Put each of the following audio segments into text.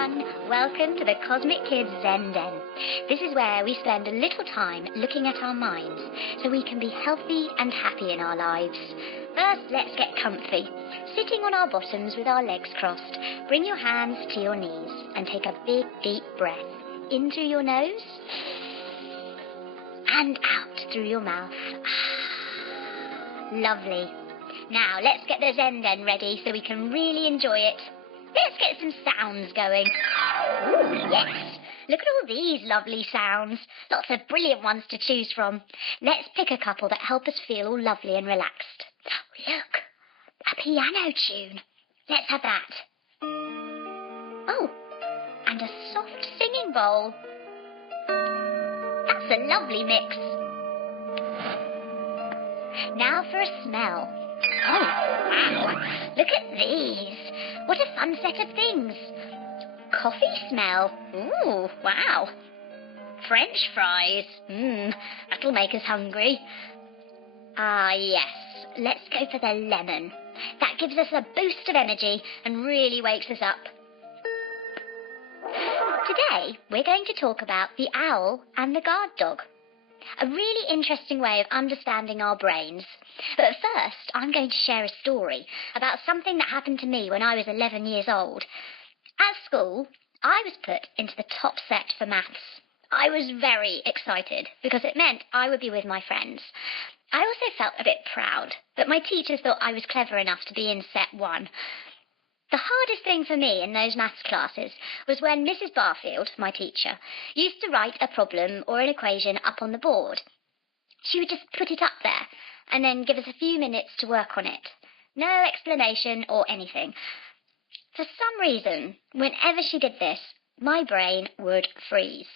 everyone. Welcome to the Cosmic Kids Zen Den. This is where we spend a little time looking at our minds so we can be healthy and happy in our lives. First, let's get comfy. Sitting on our bottoms with our legs crossed, bring your hands to your knees and take a big, deep breath in through your nose and out through your mouth. Lovely. Now, let's get the Zen Den ready so we can really enjoy it. Let's get some sounds going. Ooh, yes. Look at all these lovely sounds. Lots of brilliant ones to choose from. Let's pick a couple that help us feel all lovely and relaxed. Look, a piano tune. Let's have that. Oh, and a soft singing bowl. That's a lovely mix. Now for a smell. Oh, wow. Look at these. What a fun set of things. Coffee smell. Ooh, wow. French fries. That'll make us hungry. Ah, yes. Let's go for the lemon. That gives us a boost of energy and really wakes us up. Today, we're going to talk about the owl and the guard dog. A really interesting way of understanding our brains. But first, I'm going to share a story about something that happened to me when I was 11 years old. At school, I was put into the top set for maths. I was very excited because it meant I would be with my friends. I also felt a bit proud that my teachers thought I was clever enough to be in set 1. The hardest thing for me in those maths classes was when Mrs. Barfield, my teacher, used to write a problem or an equation up on the board. She would just put it up there and then give us a few minutes to work on it. No explanation or anything. For some reason, whenever she did this, my brain would freeze.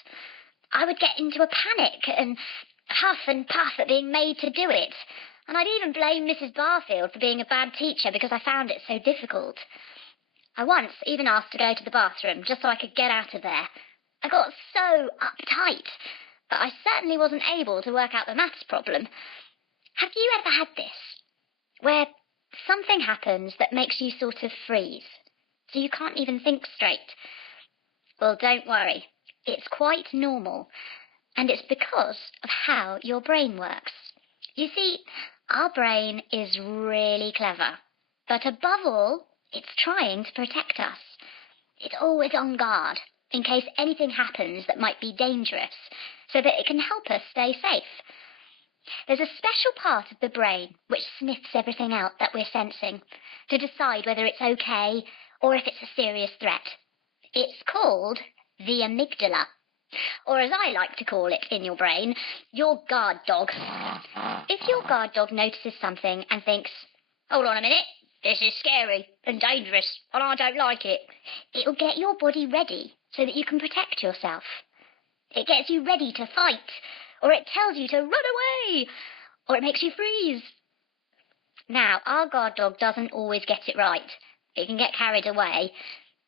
I would get into a panic and huff and puff at being made to do it. And I'd even blame Mrs. Barfield for being a bad teacher because I found it so difficult. I once even asked to go to the bathroom just so I could get out of there. I got so uptight, but I certainly wasn't able to work out the maths problem. Have you ever had this, where something happens that makes you sort of freeze, so you can't even think straight? Well, don't worry. It's quite normal, and it's because of how your brain works. You see, our brain is really clever, but above all, it's trying to protect us. It's always on guard in case anything happens that might be dangerous, so that it can help us stay safe. There's a special part of the brain which sniffs everything out that we're sensing to decide whether it's okay or if it's a serious threat. It's called the amygdala, or as I like to call it in your brain, your guard dog. If your guard dog notices something and thinks, hold on a minute, this is scary and dangerous, and I don't like it, it'll get your body ready so that you can protect yourself. It gets you ready to fight, or it tells you to run away, or it makes you freeze. Now, our guard dog doesn't always get it right. It can get carried away,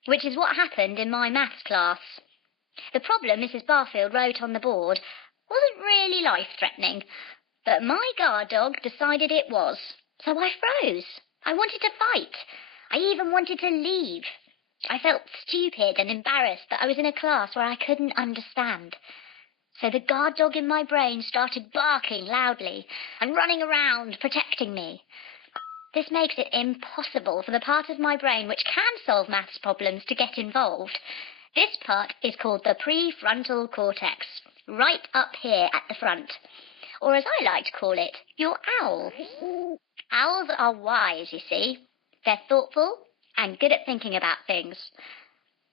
which is what happened in my maths class. The problem Mrs. Barfield wrote on the board wasn't really life-threatening, but my guard dog decided it was, so I froze. I wanted to fight. I even wanted to leave. I felt stupid and embarrassed that I was in a class where I couldn't understand. So the guard dog in my brain started barking loudly and running around, protecting me. This makes it impossible for the part of my brain which can solve maths problems to get involved. This part is called the pre-frontal cortex, right up here at the front. Or as I like to call it, your owl. Owls are wise, you see. They're thoughtful and good at thinking about things.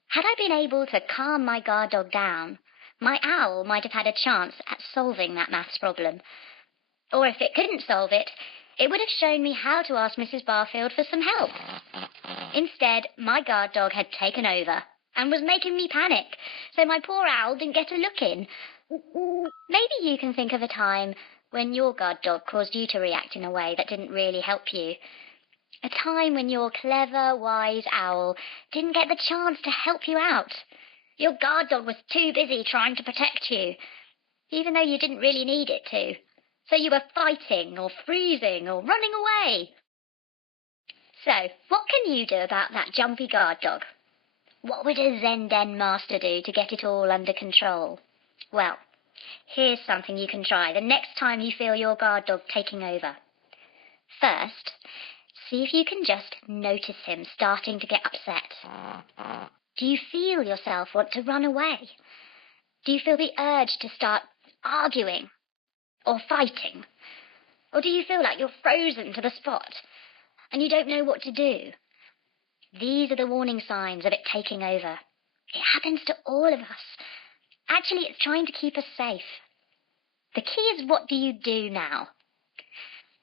Had I been able to calm my guard dog down, my owl might have had a chance at solving that maths problem. Or if it couldn't solve it, it would have shown me how to ask Mrs. Barfield for some help. Instead, my guard dog had taken over and was making me panic, so my poor owl didn't get a look in. Maybe you can think of a time when your guard dog caused you to react in a way that didn't really help you. A time when your clever, wise owl didn't get the chance to help you out. Your guard dog was too busy trying to protect you, even though you didn't really need it to. So you were fighting or freezing or running away. So, what can you do about that jumpy guard dog? What would a Zen Den master do to get it all under control? Well, here's something you can try the next time you feel your guard dog taking over. First, see if you can just notice him starting to get upset. Do you feel yourself want to run away? Do you feel the urge to start arguing or fighting? Or do you feel like you're frozen to the spot and you don't know what to do? These are the warning signs of it taking over. It happens to all of us. Actually, it's trying to keep us safe. The key is, what do you do now?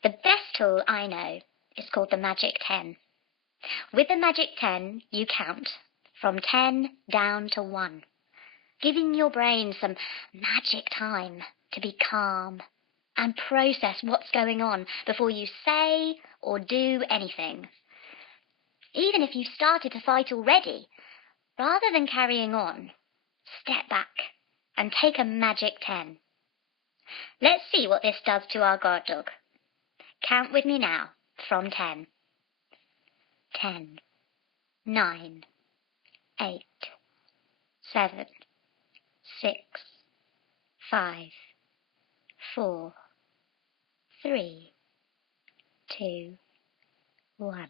The best tool I know is called the Magic 10. With the Magic 10, you count from 10 down to 1, giving your brain some magic time to be calm and process what's going on before you say or do anything. Even if you've started to fight already, rather than carrying on, step back and take a Magic 10. Let's see what this does to our guard dog. Count with me now from 10. 10, 9, 8, 7, 6, 5, 4, 3, 2, 1.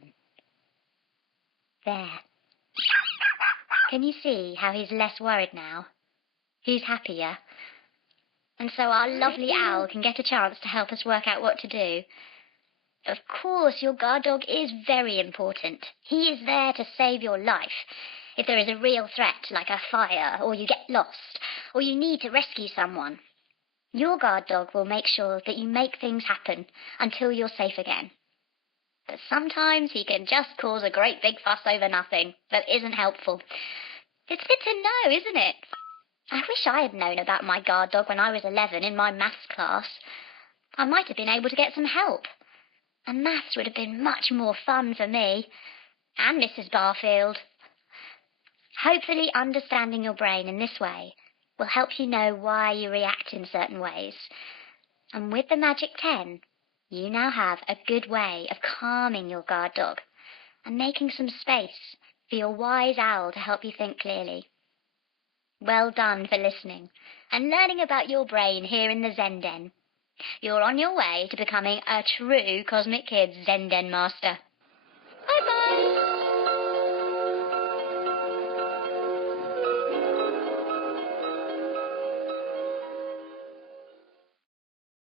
There. Can you see how he's less worried now? He's happier. And so our lovely owl can get a chance to help us work out what to do. Of course, your guard dog is very important. He is there to save your life. If there is a real threat, like a fire, or you get lost, or you need to rescue someone, your guard dog will make sure that you make things happen until you're safe again. But sometimes he can just cause a great big fuss over nothing that isn't helpful. It's good to know, isn't it? I wish I had known about my guard dog when I was 11 in my maths class. I might have been able to get some help. And maths would have been much more fun for me. And Mrs. Barfield. Hopefully understanding your brain in this way will help you know why you react in certain ways. And with the Magic 10, you now have a good way of calming your guard dog and making some space for your wise owl to help you think clearly. Well done for listening and learning about your brain here in the Zen Den. You're on your way to becoming a true Cosmic Kids Zen Den master. Bye-bye!